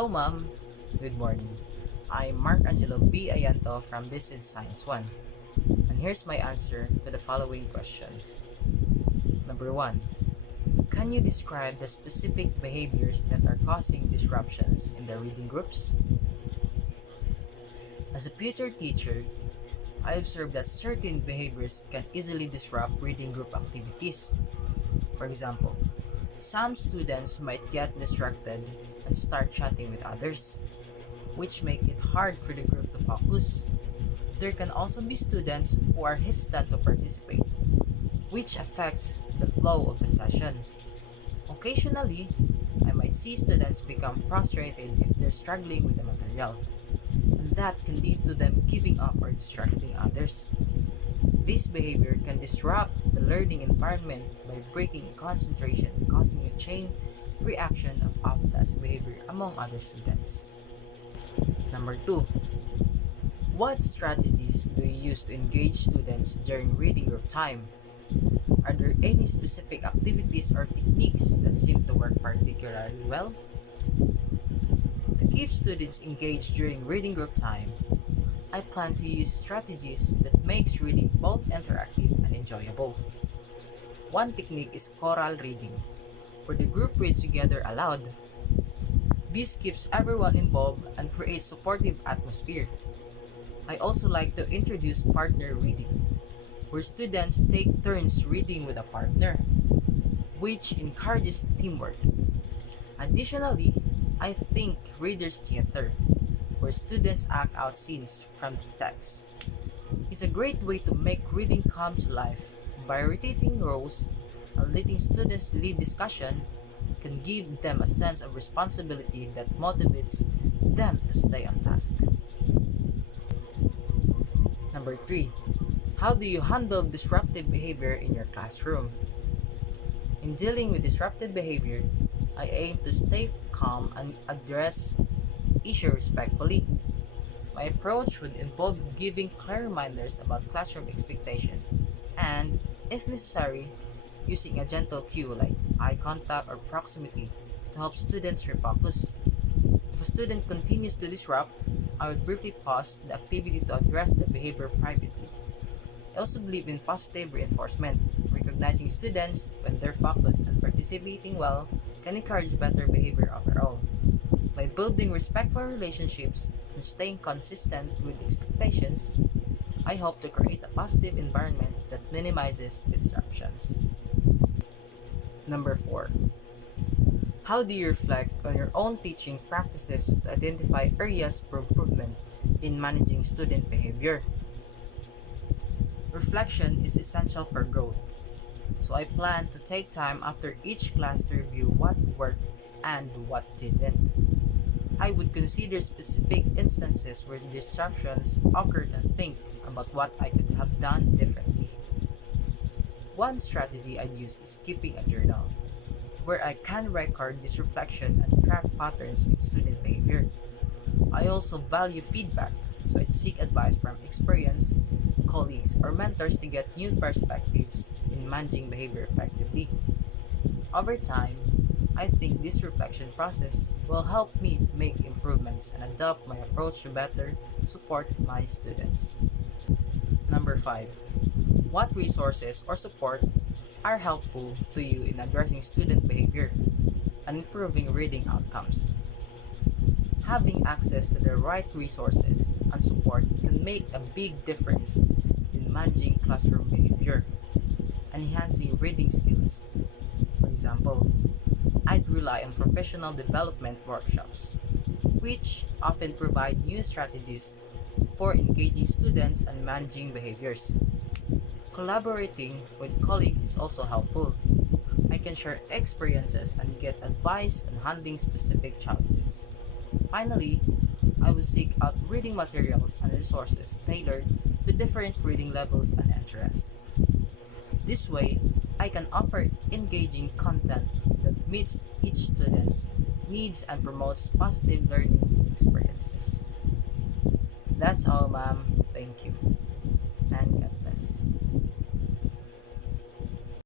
Hello, Ma'am. Good morning. I'm Mark Angelo B. Ayanto from Business Science 1. And here's my answer to the following questions. Number 1. Can you describe the specific behaviors that are causing disruptions in the reading groups? As a future teacher, I observed that certain behaviors can easily disrupt reading group activities. For example, some students might get distracted and start chatting with others, which make it hard for the group to focus. There can also be students who are hesitant to participate, which affects the flow of the session. Occasionally, I might see students become frustrated if they're struggling with the material, and that can lead to them giving up or distracting others. This behavior can disrupt the learning environment by breaking concentration, causing a chain reaction of off-task behavior among other students. Number 2. What strategies do you use to engage students during reading group time? Are there any specific activities or techniques that seem to work particularly well? To keep students engaged during reading group time, I plan to use strategies that makes reading both interactive and enjoyable. One technique is choral reading, where the group reads together aloud. This keeps everyone involved and creates supportive atmosphere. I also like to introduce partner reading, where students take turns reading with a partner, which encourages teamwork. Additionally, I think readers theater, where students act out scenes from the text, is a great way to make reading come to life. By rotating roles and letting students lead discussion can give them a sense of responsibility that motivates them to stay on task. Number 3. How do you handle disruptive behavior in your classroom? In dealing with disruptive behavior, I aim to stay calm and address issue respectfully. My approach would involve giving clear reminders about classroom expectation and, if necessary, using a gentle cue like eye contact or proximity to help students refocus. If a student continues to disrupt, I would briefly pause the activity to address the behavior privately. I also believe in positive reinforcement. Recognizing students when they're focused and participating well can encourage better behavior overall. By building respectful relationships and staying consistent with expectations, I hope to create a positive environment that minimizes disruptions. Number 4. How do you reflect on your own teaching practices to identify areas for improvement in managing student behavior? Reflection is essential for growth, so I plan to take time after each class to review what worked and what didn't. I would consider specific instances where disruptions occurred and think about what I could have done differently. One strategy I'd use is keeping a journal, where I can record this reflection and track patterns in student behavior. I also value feedback, so I'd seek advice from experienced colleagues or mentors to get new perspectives in managing behavior effectively. Over time, I think this reflection process will help me make improvements and adapt my approach to better support my students. Number 5. What resources or support are helpful to you in addressing student behavior and improving reading outcomes? Having access to the right resources and support can make a big difference in managing classroom behavior and enhancing reading skills. For example, I'd rely on professional development workshops, which often provide new strategies for engaging students and managing behaviors. Collaborating with colleagues is also helpful. I can share experiences and get advice on handling specific challenges. Finally, I will seek out reading materials and resources tailored to different reading levels and interests. This way, I can offer engaging content that meets each student's needs and promotes positive learning experiences. That's all, ma'am. Thank you. And